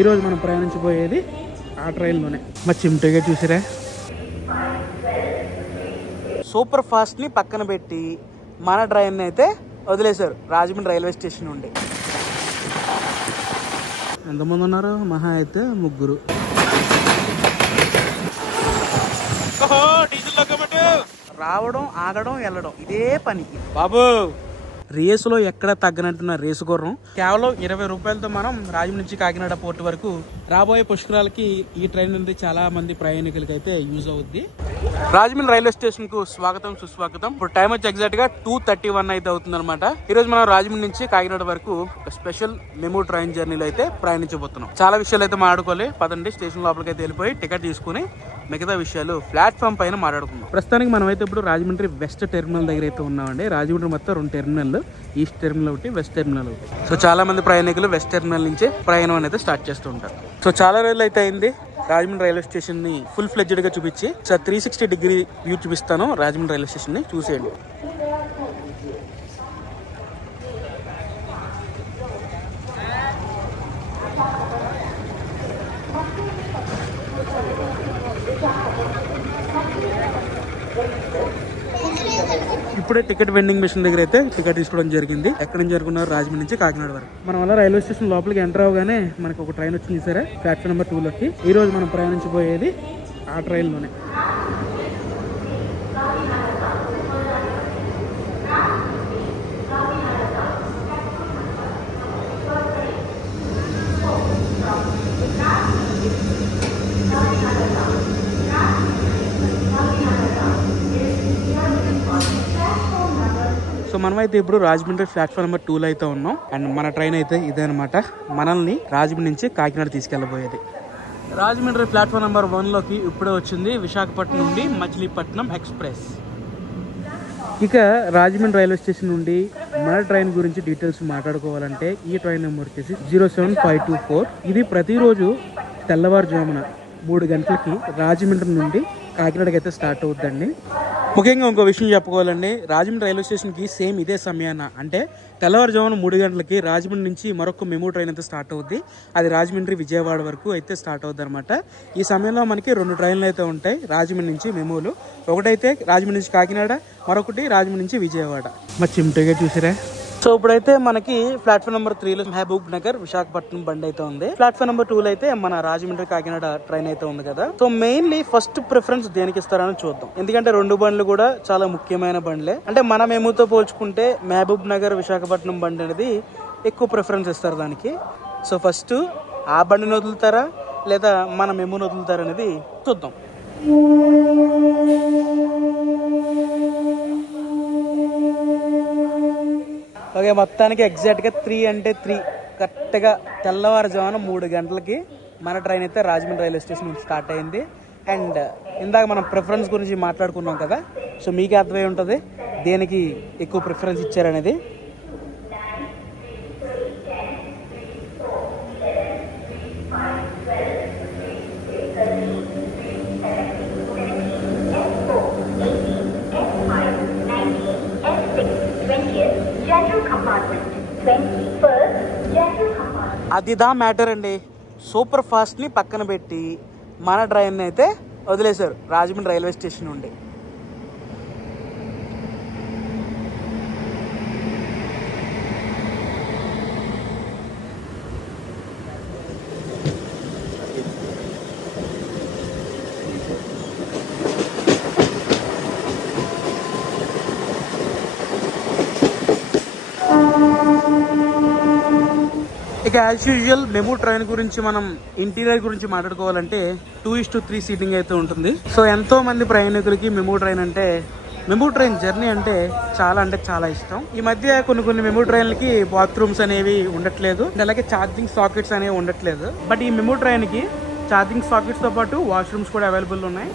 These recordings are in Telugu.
ఈరోజు మనం ప్రయాణించిపోయేది ఆ ట్రైన్లోనే. మా చిమ్టగా చూసిరా, సూపర్ ఫాస్ట్ని పక్కన పెట్టి మన ట్రైన్ అయితే వదిలేశారు రాజమండ్రి రైల్వే స్టేషన్ నుండి. ఎంతమంది ఉన్నారు? మహా అయితే 3. రావడం, ఆగడం, వెళ్ళడం ఇదే పని బాబు. రేసులో ఎక్కడ తగ్గనట్టున్న రేసు గుర్రం. కేవలం 20 రూపాయలతో మనం రాజమండ్రి నుంచి కాకినాడ పోర్ట్ వరకు రాబోయే పుష్కరాలకి ఈ ట్రైన్ నుండి చాలా మంది ప్రయాణికులకి అయితే యూజ్ అవుద్ది. రాజమండ్రి రైల్వే స్టేషన్ కు స్వాగతం, సుస్వాగతం. ఇప్పుడు టైం వచ్చి ఎగ్జాక్ట్ గా 2:31 అయితే అవుతుంది అనమాట. ఈ రోజు మనం రాజమండ్రి నుంచి కాకినాడ వరకు స్పెషల్ మెమూ ట్రైన్ జర్నీలో అయితే ప్రయాణించబోతున్నాం. చాలా విషయాలు అయితే మాట్లాడుకోవాలి. పదండి స్టేషన్ లోపలికి అయితే వెళ్ళిపోయి టికెట్ తీసుకుని మిగతా విషయాలు ప్లాట్ఫామ్ పైన మాట్లాడుకుందాం. ప్రస్తుతానికి మనం అయితే ఇప్పుడు రాజమండ్రి వెస్ట్ టెర్మినల్ దగ్గర అయితే ఉన్నామండి. రాజమండ్రి మొత్తం 2 టెర్మినల్, ఈస్ట్ టెర్మినల్ ఒకటి, వెస్ట్ టెర్మినల్ ఒకటి. సో చాలా మంది ప్రయాణికులు వెస్ట్ టెర్మినల్ నుంచే ప్రయాణం అనేది స్టార్ట్ చేస్తూ ఉంటారు. సో చాలా రోజులు అయితే అయింది రాజమండ్రి రైల్వే స్టేషన్ ని ఫుల్ ఫ్లెడ్జ్డ్ గా చూపించి. 360 డిగ్రీ వ్యూ చూపిస్తాను రాజమండ్రి రైల్వే స్టేషన్ ని, చూసేయండి. ఇప్పుడే టికెట్ వెండింగ్ మిషన్ దగ్గర అయితే టికెట్ తీసుకోవడం జరిగింది. ఎక్కడి నుంచి జరుగుతున్నారు? రాజమండ్రి నుంచి కాకినాడ వరకు. మనం అలా రైల్వే స్టేషన్ లోపలికి ఎంటర్ అవగానే మనకు ఒక ట్రైన్ వచ్చింది సరే, ప్లాట్ఫామ్ నెంబర్ 2లోకి. ఈ రోజు మనం ప్రయాణించిపోయేది ఆ ట్రైన్లోనే. సో మనమైతే ఇప్పుడు రాజమండ్రి ప్లాట్ఫామ్ నెంబర్ 2లో అయితే ఉన్నాం. అండ్ మన ట్రైన్ అయితే ఇదే అనమాట, మనల్ని రాజమండ్రి నుంచి కాకినాడ తీసుకెళ్ళబోయేది. రాజమండ్రి ప్లాట్ఫామ్ నెంబర్ 1లోకి ఇప్పుడే వచ్చింది విశాఖపట్నం నుండి మచిలీపట్నం ఎక్స్ప్రెస్. ఇక రాజమండ్రి రైల్వే స్టేషన్ నుండి మన ట్రైన్ గురించి డీటెయిల్స్ మాట్లాడుకోవాలంటే ఈ ట్రైన్ నెంబర్ వచ్చేసి 07524. ఇది ప్రతిరోజు తెల్లవారుజామున 3 గంటలకి రాజమండ్రి నుండి కాకినాడకి అయితే స్టార్ట్ అవుతుందండి. ముఖ్యంగా ఇంకో విషయం చెప్పుకోవాలండి, రాజమండ్రి రైల్వే స్టేషన్కి సేమ్ ఇదే సమయాన అంటే తెల్లవారుజామున 3 గంటలకి రాజమండ్రి నుంచి మరొక మెమూ ట్రైన్ అయితే స్టార్ట్ అవుద్ది. అది రాజమండ్రి విజయవాడ వరకు అయితే స్టార్ట్ అవుద్ది అనమాట. ఈ సమయంలో మనకి 2 ట్రైన్లు అయితే ఉంటాయి రాజమండ్రి నుంచి మెమూలు. ఒకటైతే రాజమండ్రి నుంచి కాకినాడ, మరొకటి రాజమండ్రి నుంచి విజయవాడ. మా చిమ్టగా చూసిరా. సో ఇప్పుడైతే మనకి ప్లాట్ఫామ్ నెంబర్ 3లో మహబూబ్ నగర్ విశాఖపట్నం బండి అయితే ఉంది. ప్లాట్ఫామ్ నెంబర్ 2లో అయితే మన రాజమండ్రి కాకినాడ ట్రైన్ అయితే ఉంది కదా. సో మెయిన్లీ ఫస్ట్ ప్రిఫరెన్స్ దేనికి ఇస్తారని చూద్దాం. ఎందుకంటే 2 బండ్లు కూడా చాలా ముఖ్యమైన బండ్లే. అంటే మన మెమూతో పోల్చుకుంటే మహబూబ్ నగర్ విశాఖపట్నం బండి అనేది ఎక్కువ ప్రిఫరెన్స్ ఇస్తారు దానికి. సో ఫస్ట్ ఆ బండిని వదులుతారా లేదా మన మెమూని వదులుతారా అనేది చూద్దాం. ఓకే, మొత్తానికి ఎగ్జాక్ట్గా 3 అంటే 3 కరెక్ట్గా తెల్లవారుజామున 3 గంటలకి మన ట్రైన్ అయితే రాజమండ్రి రైల్వే స్టేషన్ నుంచి స్టార్ట్ అయింది. అండ్ ఇందాక మనం ప్రిఫరెన్స్ గురించి మాట్లాడుకున్నాం కదా, సో మీకే అర్థమై ఉంటుంది దేనికి ఎక్కువ ప్రిఫరెన్స్ ఇచ్చారనేది. అదిదా మ్యాటర్ అండి. సూపర్ ఫాస్ట్ని పక్కన పెట్టి మన ట్రైన్ అయితే వదిలేశారు రాజమండ్రి రైల్వే స్టేషన్ నుండి. ఇక యాజ్ యూజువల్ మెమూ ట్రైన్ గురించి మనం ఇంటీరియర్ గురించి మాట్లాడుకోవాలంటే 2:3 సీటింగ్ అయితే ఉంటుంది. సో ఎంతో మంది ప్రయాణికులకి మెమూ ట్రైన్ అంటే, మెమూ ట్రైన్ జర్నీ అంటే చాలా ఇష్టం. ఈ మధ్య కొన్ని మెమూ ట్రైన్లకి బాత్రూమ్స్ అనేవి ఉండట్లేదు, అలాగే ఛార్జింగ్ సాకెట్స్ అనేవి ఉండట్లేదు. బట్ ఈ మెమూ ట్రైన్ కి ఛార్జింగ్ సాకెట్స్ తో పాటు వాష్రూమ్స్ కూడా అవైలబుల్ ఉన్నాయి.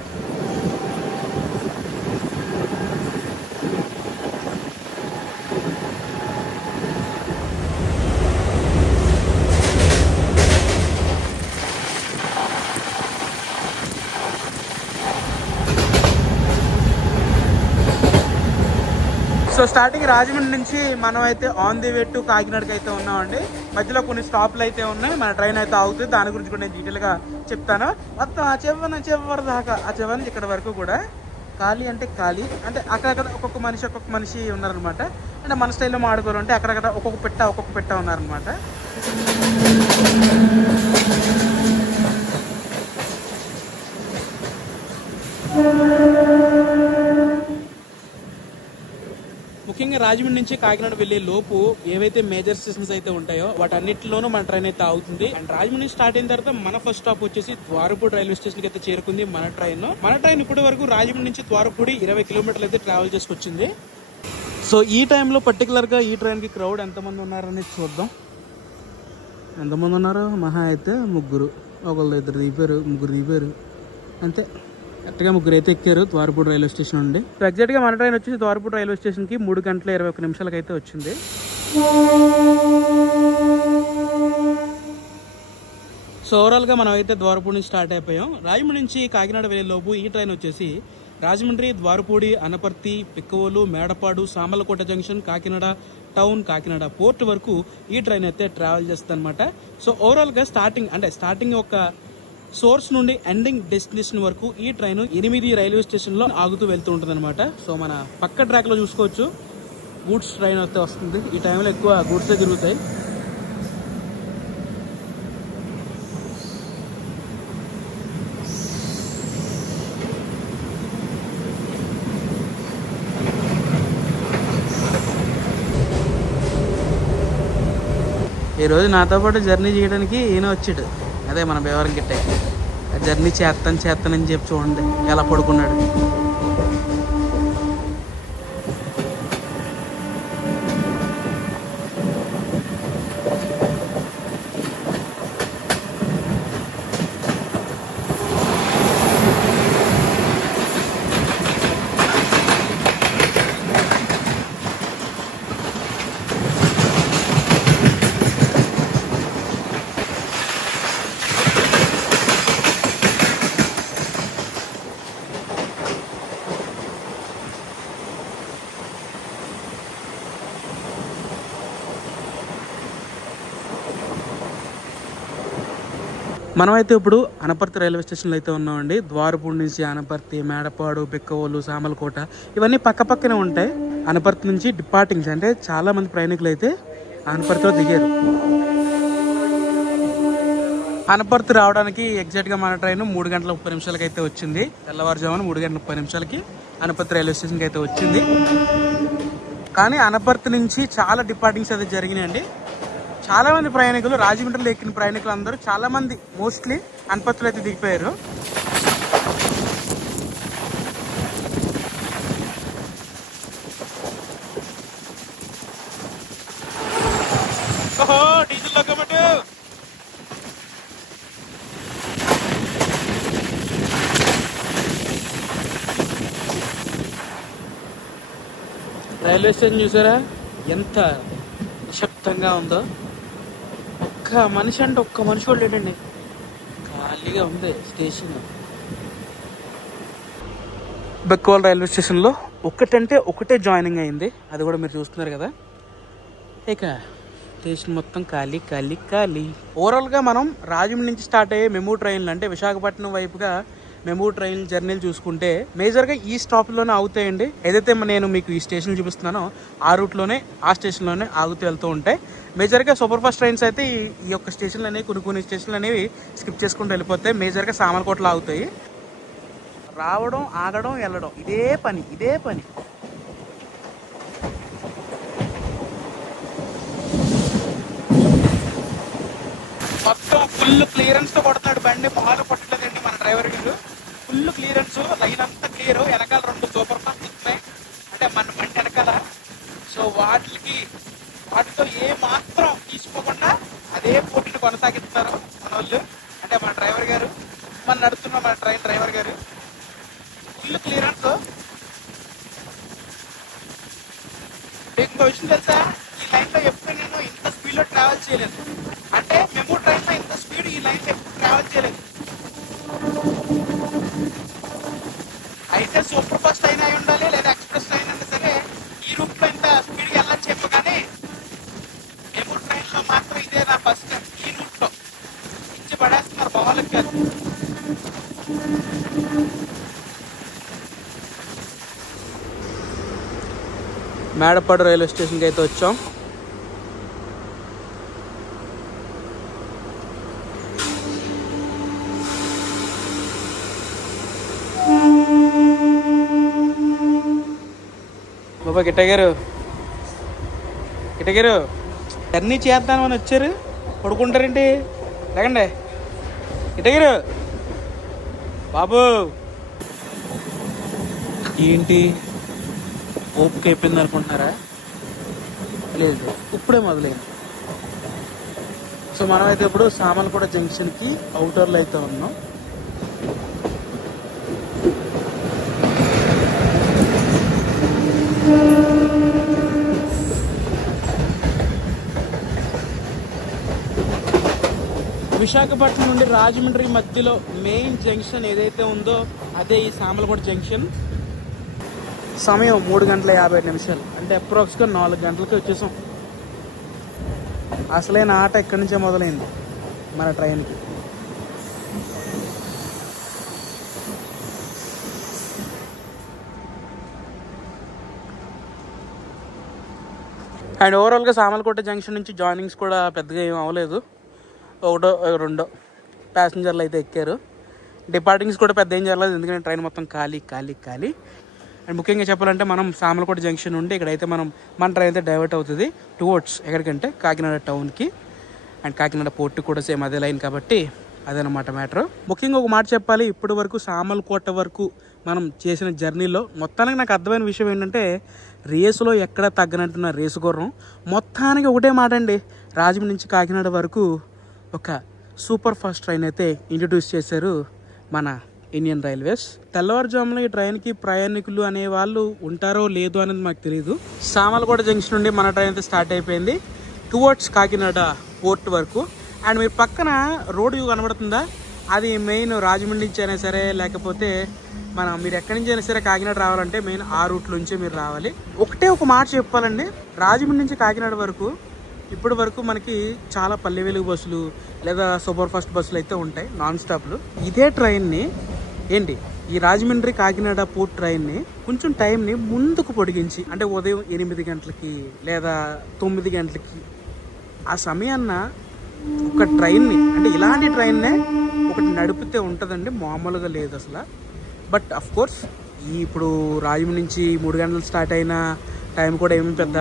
సో స్టార్టింగ్ రాజమండ్రి నుంచి మనం అయితే ఆన్ ది వే టు కాకినాడకి అయితే ఉన్నామండి. మధ్యలో కొన్ని స్టాప్లు అయితే ఉన్నాయి. మన ట్రైన్ అయితే ఆగుతుంది. దాని గురించి కూడా నేను డీటెయిల్గా చెప్తాను. మొత్తం ఆ చివరి దాకా ఆ చివరి నుంచి ఇక్కడ వరకు కూడా ఖాళీ అంటే ఖాళీ, అంటే అక్కడక్కడ ఒక్కొక్క మనిషి ఉన్నారనమాట. అంటే మన స్టైల్లో మాడుకోవాలంటే అక్కడక్కడ ఒక్కొక్క పెట్ట ఉన్నారనమాట. ముఖ్యంగా రాజమండ్రి నుంచి కాకినాడ వెళ్లే లోపు ఏవైతే మేజర్ స్టేషన్స్ అయితే ఉంటాయో వాటన్నిటిలోనూ మన ట్రైన్ అయితే ఆగుతుంది. అండ్ రాజమండ్రి స్టార్ట్ అయిన తర్వాత మన ఫస్ట్ స్టాప్ వచ్చేసి ద్వారపూడి రైల్వే స్టేషన్ కి అయితే చేరుకుంది మన ట్రైన్ ఇప్పటి వరకు రాజమండ్రి నుంచి ద్వారపూడి 20 కిలోమీటర్లు అయితే ట్రావెల్ చేసుకొచ్చింది. సో ఈ టైంలో పర్టికులర్ గా ఈ ట్రైన్ కి క్రౌడ్ ఎంతమంది ఉన్నారనేది చూద్దాం. ఎంతమంది ఉన్నారు? మహా అయితే ముగ్గురు దిగిపోయారు అంతే. కరెక్ట్గా ముగ్గురు అయితే ఎక్కారు ద్వారపూడి రైల్వే స్టేషన్ నుండి. ఎగ్జాక్ట్ గా మన ట్రైన్ వచ్చేసి ద్వారపూడి రైల్వే స్టేషన్ కి 3 గంటల 21 నిమిషాలకు అయితే వచ్చింది. సో ఓవరాల్ గా మనం అయితే ద్వారపూడి నుంచి స్టార్ట్ అయిపోయాం. రాజమండ్రి నుంచి కాకినాడ వెళ్లే లోపు ఈ ట్రైన్ వచ్చేసి Rajahmundry, Dwarapudi, Anaparthi, Pikkavolu, Medapadu, Samalkot junction, Kakinada town, Kakinada port వరకు ఈ ట్రైన్ అయితే ట్రావెల్ చేస్తుంది అనమాట. సో ఓవరాల్ గా స్టార్టింగ్ ఒక సోర్స్ నుండి ఎండింగ్ డెస్టినేషన్ వరకు ఈ ట్రైన్ 8 రైల్వే స్టేషన్ లో ఆగుతూ వెళ్తూ ఉంటుంది అనమాట. సో మన పక్క ట్రాక్ లో చూసుకోవచ్చు గూడ్స్ ట్రైన్ అయితే వస్తుంది. ఈ టైంలో ఎక్కువ గూడ్సే తిరుగుతాయి. ఈరోజు నాతో పాటు జర్నీ చేయడానికి ఈయన వచ్చాడు. అదే మన బేవరం గిట్టే జర్నీ చేస్తానని చెప్పి చూడండి ఎలా పడుకున్నాడు. మనమైతే ఇప్పుడు అనపర్తి రైల్వే స్టేషన్లో అయితే ఉన్నామండి. ద్వారపూడి నుంచి అనపర్తి, మేడపాడు, పిక్కవోలు, సామర్లకోట ఇవన్నీ పక్కనే ఉంటాయి. అనపర్తి నుంచి డిపార్టింగ్స్ అంటే చాలా మంది ప్రయాణికులు అయితే అనపర్తిలో దిగారు. అనపర్తి రావడానికి ఎగ్జాక్ట్ గా మన ట్రైన్ 3 గంటల 30 నిమిషాలకి అయితే వచ్చింది. తెల్లవారుజామున 3 గంటల 30 నిమిషాలకి అనపర్తి రైల్వే స్టేషన్కి అయితే వచ్చింది. కానీ అనపర్తి నుంచి చాలా డిపార్టింగ్స్ అయితే జరిగినాయండి. చాలా మంది ప్రయాణికులు, రాజమండ్రిలో ఎక్కిన ప్రయాణికులు అందరూ చాలా మంది మోస్ట్లీ అనపర్తిలో అయితే దిగిపోయారు. డీజిల్ లోకోమోటివ్ రైల్వే స్టేషన్ చూసారా ఎంత నిశ్శబ్దంగా ఉందో. ఒక్క మనిషి కూడా లేడండి, ఖాళీగా ఉంది స్టేషన్. బెక్కోల్ రైల్వే స్టేషన్లో ఒకటే జాయినింగ్ అయింది. అది కూడా మీరు చూస్తున్నారు కదా. ఇక స్టేషన్ మొత్తం ఖాళీ. ఓవరాల్గా మనం రాజమండ్రి నుంచి స్టార్ట్ అయ్యే మెమూ ట్రైన్లు అంటే విశాఖపట్నం వైపుగా మెమూ ట్రైన్ జర్నీలు చూసుకుంటే మేజర్గా ఈ స్టాప్లోనే ఆగుతాయండి. ఏదైతే నేను మీకు ఈ స్టేషన్ చూపిస్తున్నానో ఆ రూట్లోనే ఆ స్టేషన్లోనే ఆగుతూ వెళ్తూ ఉంటాయి. మేజర్గా సూపర్ ఫాస్ట్ ట్రైన్స్ అయితే ఈ యొక్క స్టేషన్లు అనేవి కొన్ని స్టేషన్లు అనేవి స్కిప్ చేసుకుంటూ వెళ్ళిపోతాయి. మేజర్గా సామర్లకోటలో ఆగుతాయి. రావడం, ఆగడం, వెళ్ళడం ఇదే పని. మొత్తం ఫుల్ క్లియరెన్స్ తో కొడుతున్నాడు బండి. పాలు కొట్టలేదండి మన డ్రైవర్ గారు. ఫుల్ క్లియరెన్స్, లైన్ అంతా క్లియర్. వెనకాల 2 సూపర్ ఫాస్ట్ వస్తున్నాయి అంటే మన బండి వెనకాల. సో వాటితో ఏ మాత్రం తీసుకోకుండా అదే పోటీని కొనసాగిస్తున్నారు మన వాళ్ళు. అంటే మన డ్రైవర్ గారు, నడుస్తున్న మన ట్రైన్ డ్రైవర్ గారు. Full clearance. ఇంకో విషయం తెలుసా, ఈ లైన్ లో ఎప్పుడు నేను ఇంత స్పీడ్ లో ట్రావెల్ చేయలేదు. అంటే మెమూ ట్రైన్ లో ఇంత స్పీడ్ ఈ లైన్ లో ఎప్పుడు ట్రావెల్ చేయలేదు. అయితే సూపర్ ఫాస్ట్ లైన్ అయి ఉండాలి లేదా ఎక్స్ప్రెస్ లైన్ అయినా సరే ఈ రూట్ లో మేడపాడు రైల్వే స్టేషన్కి అయితే వచ్చాం. బాబా గిట్టగారు జర్నీ చేద్దామని వచ్చారు, పడుకుంటారేంటి? లేకండి గిట్టగారు బాబు. ఏంటి ఓపిక అయిపోయింది అనుకుంటున్నారా? లేదు, ఇప్పుడే మొదలైంది. సో మనమైతే ఇప్పుడు సామర్లకోట జంక్షన్కి అవుటర్లో అయితే ఉన్నాం. విశాఖపట్నం నుండి రాజమండ్రి మధ్యలో మెయిన్ జంక్షన్ ఏదైతే ఉందో అదే ఈ సామర్లకోట జంక్షన్. సమయం 3:50 అంటే అప్రాక్స్గా 4 గంటలకి వచ్చేసాం. అసలైన ఆట ఇక్కడి నుంచే మొదలైంది మన ట్రైన్కి. అండ్ ఓవరాల్గా సామర్లకోట జంక్షన్ నుంచి జాయినింగ్స్ కూడా పెద్దగా ఏం అవ్వలేదు. 1-2 ప్యాసింజర్లు అయితే ఎక్కారు. డిపార్టింగ్స్ కూడా పెద్ద ఏం జరగలేదు, ఎందుకంటే ట్రైన్ మొత్తం ఖాళీ. అండ్ ముఖ్యంగా చెప్పాలంటే మనం సామర్లకోట జంక్షన్ నుండి ఇక్కడైతే మన ట్రైన్ అయితే డైవర్ట్ అవుతుంది టువర్డ్స్ ఎక్కడికంటే కాకినాడ టౌన్కి. అండ్ కాకినాడ పోర్టు కూడా సేమ్ అదే లైన్ కాబట్టి అదనమాట మ్యాటర్. ముఖ్యంగా ఒక మాట చెప్పాలి, ఇప్పటి వరకు సామర్లకోట వరకు మనం చేసిన జర్నీలో మొత్తానికి నాకు అర్థమైన విషయం ఏంటంటే, రేసులో ఎక్కడ తగ్గనంటున్న రేసు గుర్రం. మొత్తానికి ఒకటే మాట అండి, రాజమండ్రి నుంచి కాకినాడ వరకు ఒక సూపర్ ఫాస్ట్ ట్రైన్ అయితే ఇంట్రడ్యూస్ చేశారు మన ఇండియన్ రైల్వేస్. తెల్లవారుజామున ఈ ట్రైన్కి ప్రయాణికులు అనే వాళ్ళు ఉంటారో లేదో అనేది మాకు తెలియదు. సామర్లకోట జంక్షన్ నుండి మన ట్రైన్ అయితే స్టార్ట్ అయిపోయింది టువర్డ్స్ కాకినాడ పోర్ట్ వరకు. అండ్ మీ పక్కన రోడ్ వ్యూ కనబడుతుందా, అది మెయిన్ రాజమండ్రి నుంచి అయినా సరే, లేకపోతే మీరు ఎక్కడి నుంచి అయినా సరే కాకినాడ రావాలంటే మెయిన్ ఆ రూట్ నుంచే మీరు రావాలి. ఒక మాట చెప్పాలండి, రాజమండ్రి నుంచి కాకినాడ వరకు ఇప్పటి వరకు మనకి చాలా పల్లె వెలుగు బస్సులు లేదా సూపర్ ఫాస్ట్ బస్సులు అయితే ఉంటాయి, నాన్ స్టాప్లు. ఇదే ట్రైన్ని ఈ రాజమండ్రి కాకినాడ పోర్ట్ ట్రైన్ని కొంచెం టైంని ముందుకు పొడిగించి, అంటే ఉదయం 8 గంటలకి లేదా 9 గంటలకి ఆ సమయాన్న ఒక ట్రైన్ని, అంటే ఇలాంటి ట్రైన్నే ఒకటి నడిపితే ఉంటుందండి, మామూలుగా లేదు అసలు. బట్ అఫ్ కోర్స్ ఇప్పుడు రాజమండ్రి నుంచి 3 గంటలు స్టార్ట్ అయిన టైం కూడా ఏమి పెద్ద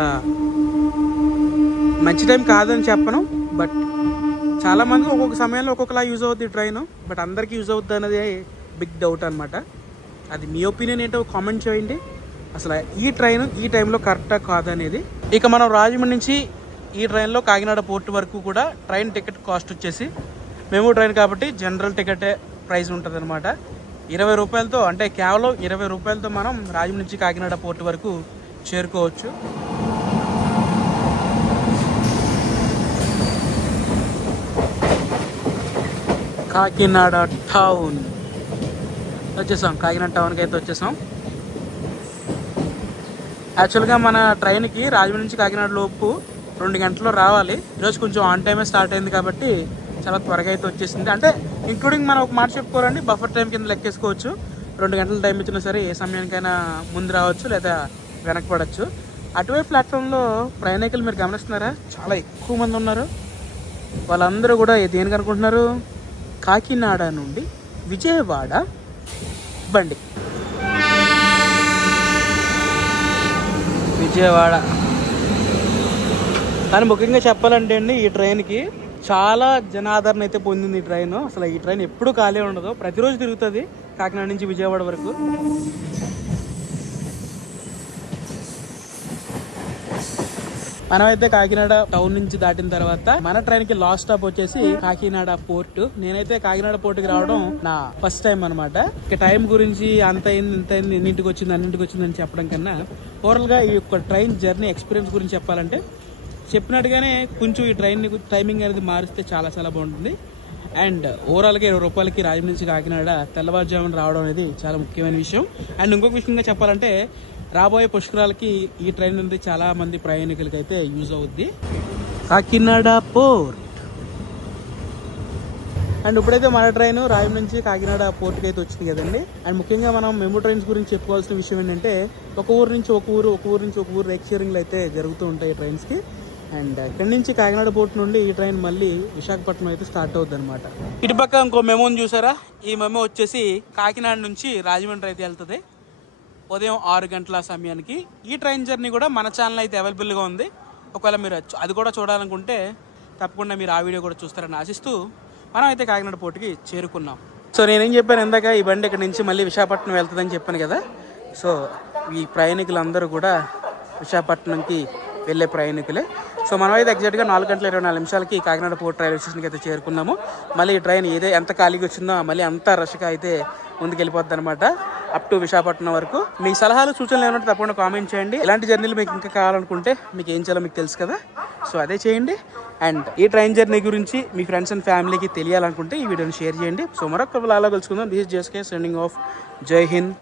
మంచి టైం కాదని చెప్పను. బట్ చాలా మందికి ఒక్కొక్క సమయంలో ఒక్కొక్కలా యూజ్ అవుతుంది ట్రైన్. బట్ అందరికీ యూజ్ అవుతుంది అనేది బిగ్ డౌట్ అనమాట. అది మీ ఒపీనియన్ ఏంటో కామెంట్ చేయండి. అసలు ఈ ట్రైన్ ఈ టైంలో కరెక్టా కాదనేది. ఇక మనం రాజమండ్రి నుంచి ఈ ట్రైన్లో కాకినాడ పోర్ట్ వరకు కూడా ట్రైన్ టికెట్ కాస్ట్ వచ్చేసి, మేము ట్రైన్ కాబట్టి జనరల్ టికెట్ ప్రైస్ ఉంటుంది అనమాట. 20 రూపాయలతో, అంటే కేవలం 20 రూపాయలతో మనం రాజమండ్రి నుంచి కాకినాడ పోర్ట్ వరకు చేరుకోవచ్చు. కాకినాడ టౌన్ వచ్చేసాం. కాకినాడ టౌన్కి అయితే వచ్చేసాం. యాక్చువల్గా మన ట్రైన్కి రాజమండ్రి నుంచి కాకినాడ లోపు 2 గంటల్లో రావాలి. ఈరోజు కొంచెం ఆన్ టైమే స్టార్ట్ అయింది కాబట్టి చాలా త్వరగా అయితే వచ్చేసింది. అంటే ఇంక్లూడింగ్ మనం ఒక మాట చెప్పుకోవాలండి, బఫర్ టైం కింద లెక్కేసుకోవచ్చు. 2 గంటల టైం ఇచ్చినా సరే ఏ సమయానికైనా ముందు రావచ్చు లేదా వెనకపడచ్చు. అటువైపు ప్లాట్ఫామ్లో ప్రయాణికులు మీరు గమనిస్తున్నారా, చాలా ఎక్కువ మంది ఉన్నారు. వాళ్ళందరూ కూడా దేనికి అనుకుంటున్నారు, కాకినాడ నుండి విజయవాడ బండి. విజయవాడ కానీ ముఖ్యంగా చెప్పాలంటే అండి, ఈ ట్రైన్కి చాలా జనాదరణ అయితే పొందింది ఈ ట్రైన్. అసలు ఈ ట్రైన్ ఎప్పుడూ ఖాళీ ఉండదు, ప్రతిరోజు తిరుగుతుంది కాకినాడ నుంచి విజయవాడ వరకు. మనమైతే కాకినాడ టౌన్ నుంచి దాటిన తర్వాత మన ట్రైన్ కి లాస్ట్ స్టాప్ వచ్చేసి కాకినాడ పోర్ట్. నేనైతే కాకినాడ పోర్ట్ కి రావడం నా ఫస్ట్ టైం అనమాట. ఇక టైం గురించి అంత అయింది ఇంత అయింది ఎన్నింటికి వచ్చింది అన్నింటికి వచ్చిందని చెప్పడం కన్నా ఓవరాల్ గా ఈ యొక్క ట్రైన్ జర్నీ ఎక్స్పీరియన్స్ గురించి చెప్పాలంటే, చెప్పినట్టుగానే కొంచెం ఈ ట్రైన్ టైమింగ్ అనేది మారిస్తే చాలా చాలా బాగుంటుంది. అండ్ ఓవరాల్గా 20 రూపాయలకి రాజమండ్రి నుంచి కాకినాడ తెల్లవారుజామున రావడం అనేది చాలా ముఖ్యమైన విషయం. అండ్ ఇంకొక విషయంగా చెప్పాలంటే, రాబోయే పుష్కరాలకి ఈ ట్రైన్ అనేది చాలా మంది ప్రయాణికులకి అయితే యూజ్ అవుద్ది. కాకినాడ పోర్ట్. అండ్ ఇప్పుడైతే మన ట్రైన్ రాయం నుంచి కాకినాడ పోర్ట్కి అయితే వచ్చింది కదండి. అండ్ ముఖ్యంగా మనం మెమో ట్రైన్స్ గురించి చెప్పుకోవాల్సిన విషయం ఏంటంటే ఒక ఊరు నుంచి ఒక ఊరు రేక్ షేరింగ్లు అయితే జరుగుతూ ఉంటాయి ట్రైన్స్కి. అండ్ ఇక్కడి నుంచి కాకినాడ పోర్ట్ నుండి ఈ ట్రైన్ మళ్ళీ విశాఖపట్నం అయితే స్టార్ట్ అవుద్ది అనమాట. ఇటుపక్క ఇంకో మెమోని చూసారా? ఈ మెమో వచ్చేసి కాకినాడ నుంచి రాజమండ్రి అయితే వెళ్తుంది ఉదయం 6 గంటల సమయానికి. ఈ ట్రైన్ జర్నీ కూడా మన ఛానల్ అయితే అవైలబుల్గా ఉంది. ఒకవేళ మీరు అది కూడా చూడాలనుకుంటే తప్పకుండా మీరు ఆ వీడియో కూడా చూస్తారని ఆశిస్తూ మనం అయితే కాకినాడ పోర్టుకి చేరుకున్నాం. సో నేనేం చెప్పాను ఇందాక, ఈ బండి ఇక్కడ నుంచి మళ్ళీ విశాఖపట్నం వెళ్తుందని చెప్పాను కదా. సో ఈ ప్రయాణికులందరూ కూడా విశాఖపట్నంకి వెళ్ళే ప్రయాణికులే. సో మనం అయితే ఎగ్జాక్ట్గా 4:24 కాకినాడ పోర్ట్ రైల్వే స్టేషన్కి అయితే చేరుకున్నాము. మళ్ళీ ఈ ట్రైన్ ఎంత ఖాళీగా వచ్చిందో మళ్ళీ అంత రష్గా అయితే ముందుకు వెళ్ళిపోద్ది అనమాట అప్ టు విశాఖపట్నం వరకు. మీ సలహాలు సూచనలు ఏమంటే తప్పకుండా కామెంట్ చేయండి. ఇలాంటి జర్నీలు మీకు ఇంకా కావాలనుకుంటే మీకు ఏం చేయాలో మీకు తెలుసు కదా, సో అదే చేయండి. అండ్ ఈ ట్రైన్ జర్నీ గురించి మీ ఫ్రెండ్స్ అండ్ ఫ్యామిలీకి తెలియాలనుకుంటే ఈ వీడియోని షేర్ చేయండి. సో మరొక వ్లాగ్లో కలుసుకుందాం. This is JSK signing off. జై హింద్.